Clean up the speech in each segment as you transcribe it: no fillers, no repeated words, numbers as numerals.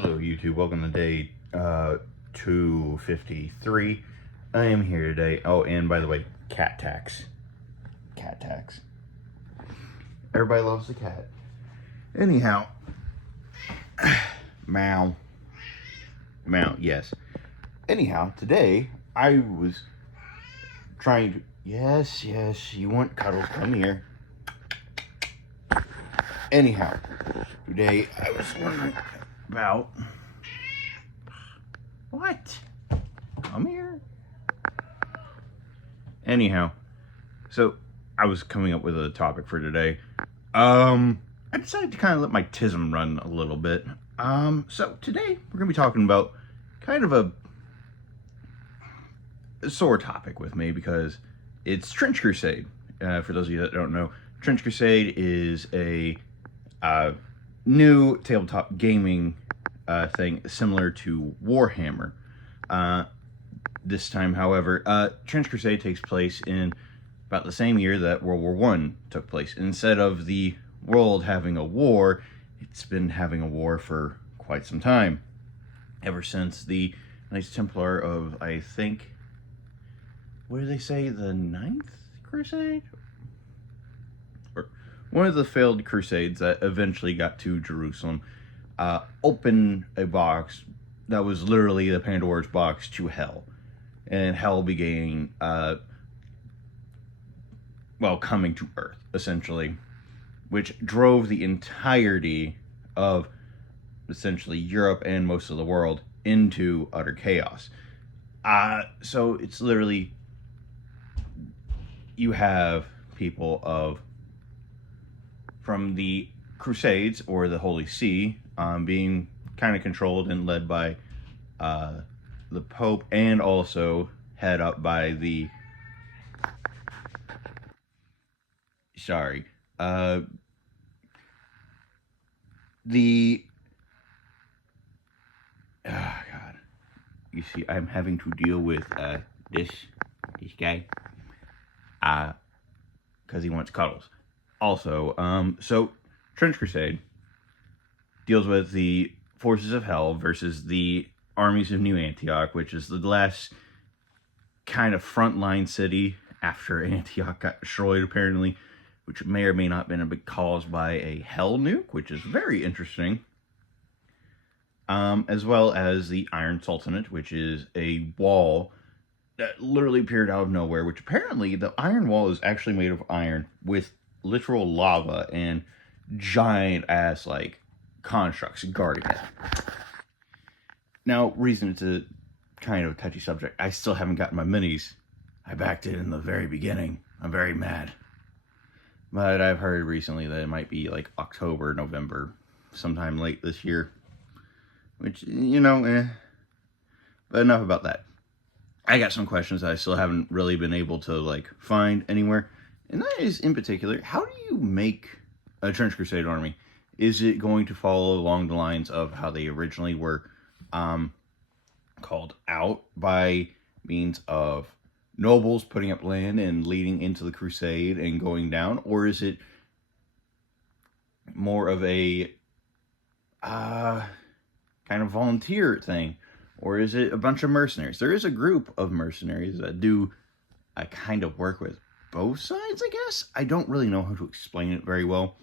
Hello YouTube, welcome to day 253. I am here today. Oh, and by the way, cat tax. Cat tax. Everybody loves the cat. Anyhow. Meow. Meow, yes. Anyhow, today I was trying to... Yes, you want cuddles, come here. Anyhow, today I was wondering about... What? Come here. Anyhow, so I was coming up with a topic for today. I decided to kind of let my tism run a little bit. So today we're gonna be talking about kind of a sore topic with me because it's Trench Crusade. For those of you that don't know, Trench Crusade is a new tabletop gaming thing similar to Warhammer. This time, however, Trench Crusade takes place in about the same year that World War I took place. Instead of the world having a war, it's been having a war for quite some time. Ever since the Knights Templar of, I think, what do they say, the 9th Crusade? Or one of the failed crusades that eventually got to Jerusalem, opened a box that was literally the Pandora's box to hell. And hell began, coming to Earth, essentially, which drove the entirety of, essentially, Europe and most of the world into utter chaos. So it's literally, you have people from the Crusades, or the Holy See, being kind of controlled and led by the Pope, and also head up by the oh god, you see, I'm having to deal with this guy because he wants cuddles. Also, so Trench Crusade deals with the forces of hell versus the armies of New Antioch, which is the last kind of frontline city after Antioch got destroyed, apparently, which may or may not have been caused by a hell nuke, which is very interesting. As well as the Iron Sultanate, which is a wall that literally appeared out of nowhere, which apparently the Iron Wall is actually made of iron with literal lava and giant-ass, constructs guarding it. Now, reason it's a kind of touchy subject, I still haven't gotten my minis. I backed it in the very beginning. I'm very mad. But I've heard recently that it might be October, November, sometime late this year. Which, But enough about that. I got some questions that I still haven't really been able to, find anywhere. And that is, in particular, how do you make a Trench Crusade army? Is it going to follow along the lines of how they originally were called out by means of nobles putting up land and leading into the crusade and going down? Or is it more of a kind of volunteer thing? Or is it a bunch of mercenaries? There is a group of mercenaries that do kind of work with both sides, I guess. I don't really know how to explain it very well,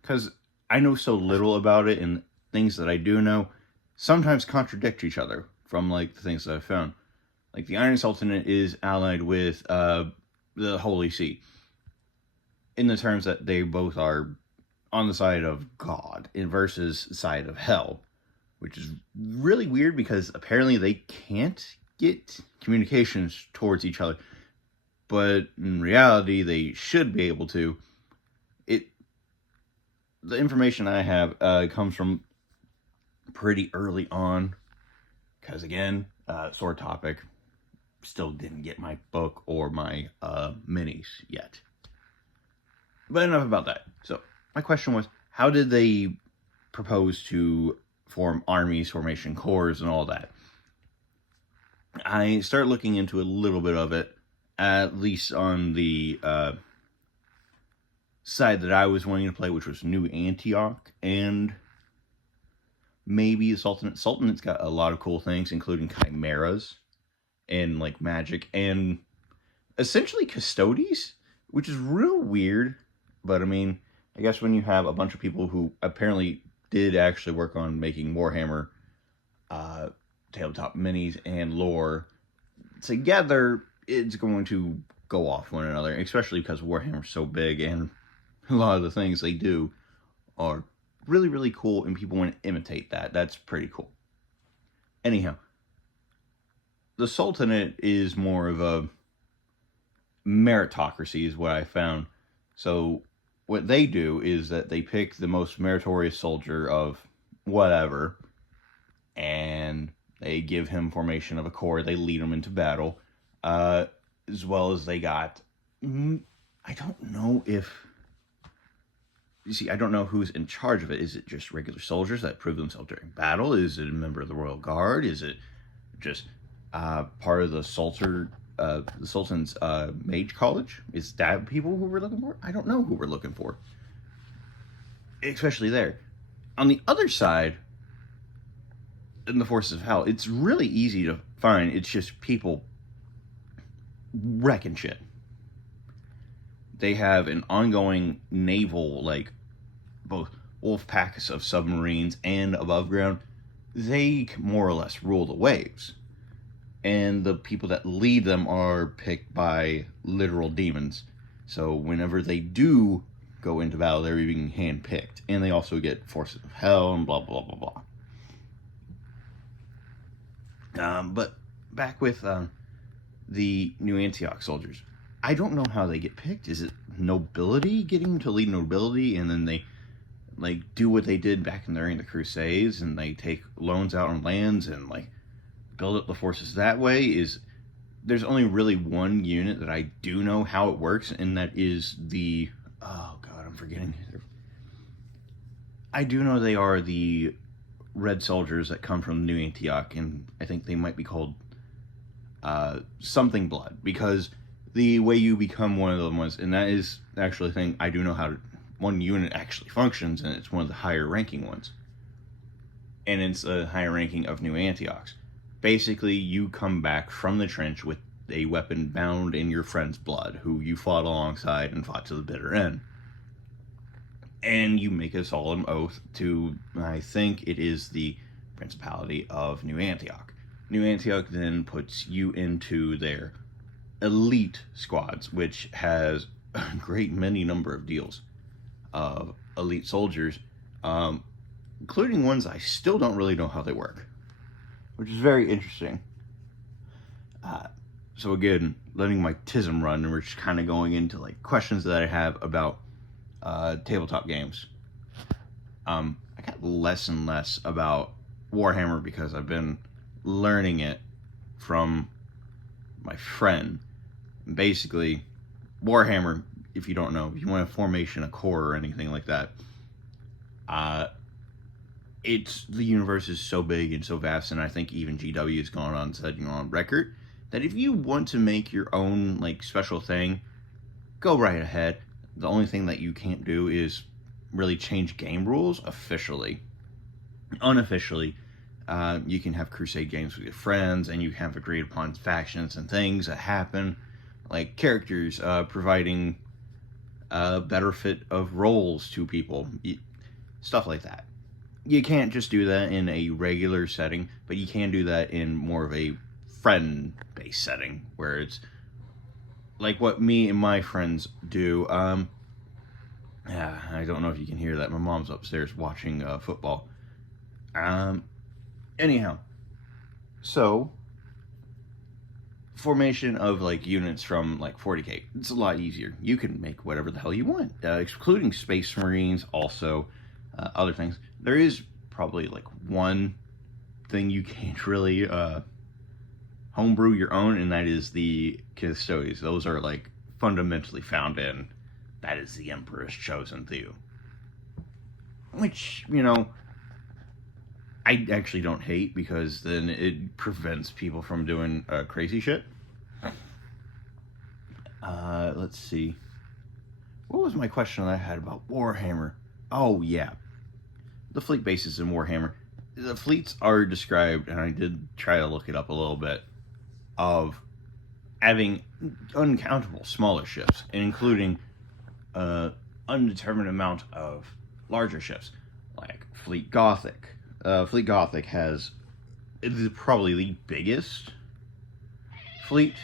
because I know so little about it, and things that I do know sometimes contradict each other from, the things that I've found. The Iron Sultanate is allied with the Holy See, in the terms that they both are on the side of God versus the side of hell, which is really weird because apparently they can't get communications towards each other, but in reality they should be able to. The information I have comes from pretty early on, because again, sore topic, still didn't get my book or my minis yet. But enough about that. So my question was, how did they propose to form armies, formation corps, and all that? I started looking into a little bit of it, at least on the side that I was wanting to play, which was New Antioch, and maybe the Sultanate. Sultanate's got a lot of cool things, including chimeras and like magic and essentially custodies, which is real weird. But I mean, I guess when you have a bunch of people who apparently did actually work on making Warhammer tabletop minis and lore together, it's going to go off one another, especially because Warhammer's so big and a lot of the things they do are really, really cool and people want to imitate that. That's pretty cool. Anyhow, the Sultanate is more of a meritocracy is what I found. So what they do is that they pick the most meritorious soldier of whatever, and they give him formation of a corps. They lead him into battle, as well as they got, I don't know if, you see, I don't know who's in charge of it. Is it just regular soldiers that prove themselves during battle? Is it a member of the Royal Guard? Is it just part of the Sultan's Mage College? Is that people who we're looking for? I don't know who we're looking for. Especially there. On the other side, in the Forces of Hell, it's really easy to find. It's just people wrecking shit. They have an ongoing naval, like, both wolf packs of submarines and above ground. They more or less rule the waves. And the people that lead them are picked by literal demons. So whenever they do go into battle, they're being handpicked. And they also get Forces of Hell and blah, blah, blah, blah. But back with the New Antioch soldiers. I don't know how they get picked. Is it nobility getting to lead nobility, and then they like do what they did back during the Crusades, and they take loans out on lands and like build up the forces that way? There's only really one unit that I do know how it works, and that is the, oh god, I'm forgetting. I do know they are the red soldiers that come from New Antioch, and I think they might be called something blood, because the way you become one of them was, and that is actually a thing I do know how one unit actually functions, and it's one of the higher ranking ones. And it's a higher ranking of New Antiochs. Basically, you come back from the trench with a weapon bound in your friend's blood, who you fought alongside and fought to the bitter end. And you make a solemn oath to, I think it is the Principality of New Antioch. New Antioch then puts you into their elite squads, which has a great many number of deals of elite soldiers, including ones I still don't really know how they work, which is very interesting. So again, letting my tism run, and we're just kind of going into like questions that I have about tabletop games. I got less and less about Warhammer because I've been learning it from my friend. Basically, Warhammer, if you don't know, if you want a formation, a core, or anything like that, the universe is so big and so vast, and I think even GW has gone on said, on record, that if you want to make your own like special thing, go right ahead. The only thing that you can't do is really change game rules officially. Unofficially, you can have Crusade games with your friends, and you have agreed upon factions and things that happen, like characters providing a better fit of roles to people, stuff like that. You can't just do that in a regular setting, but you can do that in more of a friend-based setting, where it's like what me and my friends do. I don't know if you can hear that. My mom's upstairs watching football. Anyhow, so formation of like units from like 40k, it's a lot easier. You can make whatever the hell you want, excluding Space Marines, also other things. There is probably like one thing you can't really homebrew your own, and that is the custodies. Those are like fundamentally found in, that is the Emperor's chosen few, which, I actually don't hate, because then it prevents people from doing crazy shit. Let's see. What was my question that I had about Warhammer? Oh, yeah. The fleet bases in Warhammer. the fleets are described, and I did try to look it up a little bit, of having uncountable smaller ships, including an undetermined amount of larger ships, like Fleet Gothic. Fleet Gothic it is probably the biggest fleet.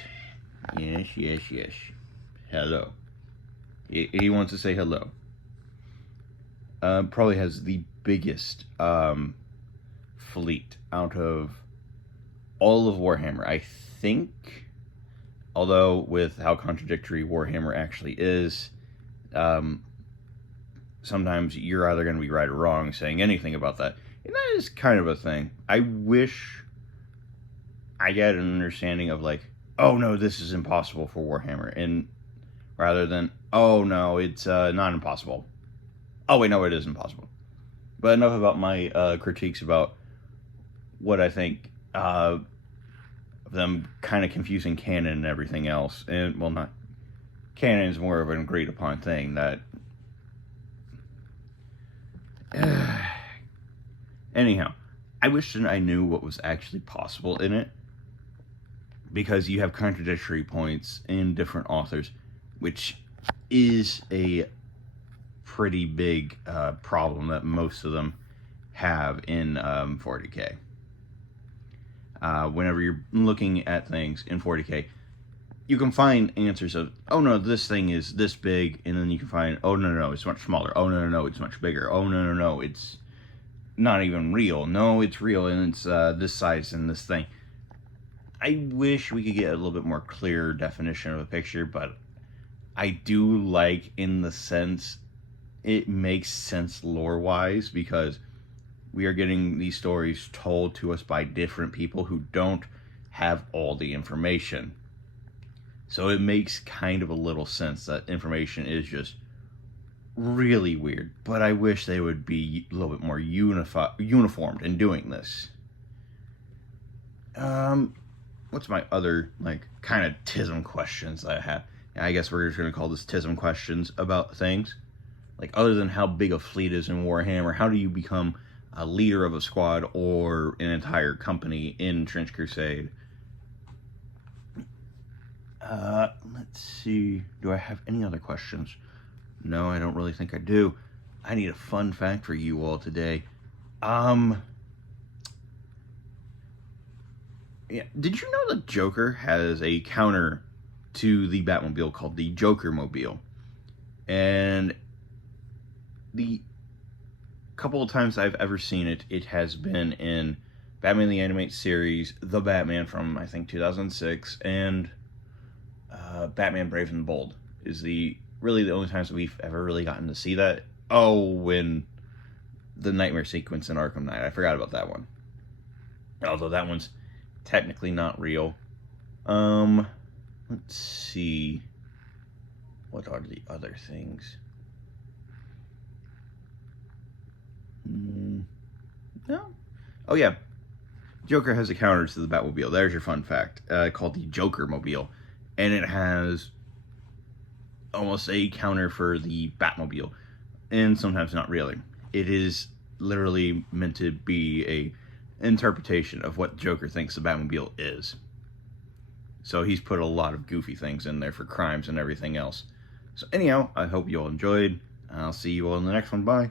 Yes, yes, yes. Hello. He wants to say hello. Probably has the biggest fleet out of all of Warhammer, I think. Although, with how contradictory Warhammer actually is, sometimes you're either going to be right or wrong saying anything about that. And that is kind of a thing. I wish I get an understanding of, like, oh no, this is impossible for Warhammer, and rather than, oh no, it's not impossible. Oh wait, no, it is impossible. But enough about my critiques about what I think of them kind of confusing canon and everything else. And, well, not canon is more of an agreed upon thing that anyhow, I wish that I knew what was actually possible in it, because you have contradictory points in different authors, which is a pretty big problem that most of them have in 40k. Whenever you're looking at things in 40k, you can find answers of, oh no, this thing is this big, and then you can find, oh no, it's much smaller. Oh no, it's much bigger. Oh no, it's not even real. No, it's real, and it's this size and this thing. I wish we could get a little bit more clear definition of a picture, but I do like, in the sense, it makes sense lore-wise, because we are getting these stories told to us by different people who don't have all the information. So it makes kind of a little sense that information is just really weird, but I wish they would be a little bit more uniformed in doing this. What's my other, like, kind of tism questions that I have? I guess we're just going to call this tism questions about things. Like, other than how big a fleet is in Warhammer, how do you become a leader of a squad or an entire company in Trench Crusade? Let's see. Do I have any other questions? No, I don't really think I do. I need a fun fact for you all today. Yeah, did you know that Joker has a counter to the Batmobile called the Joker Mobile? And the couple of times I've ever seen it, it has been in Batman the Animated Series, The Batman from, I think, 2006, and Batman Brave and the Bold is really the only times we've ever really gotten to see that. Oh, when the nightmare sequence in Arkham Knight. I forgot about that one. Although that one's technically not real. Let's see. What are the other things? No. Oh yeah. Joker has a counter to the Batmobile. There's your fun fact. Called the Joker Mobile. And it has almost a counter for the Batmobile. And sometimes not really. It is literally meant to be a interpretation of what Joker thinks the Batmobile is. So he's put a lot of goofy things in there for crimes and everything else. So anyhow, I hope you all enjoyed. I'll see you all in the next one. Bye.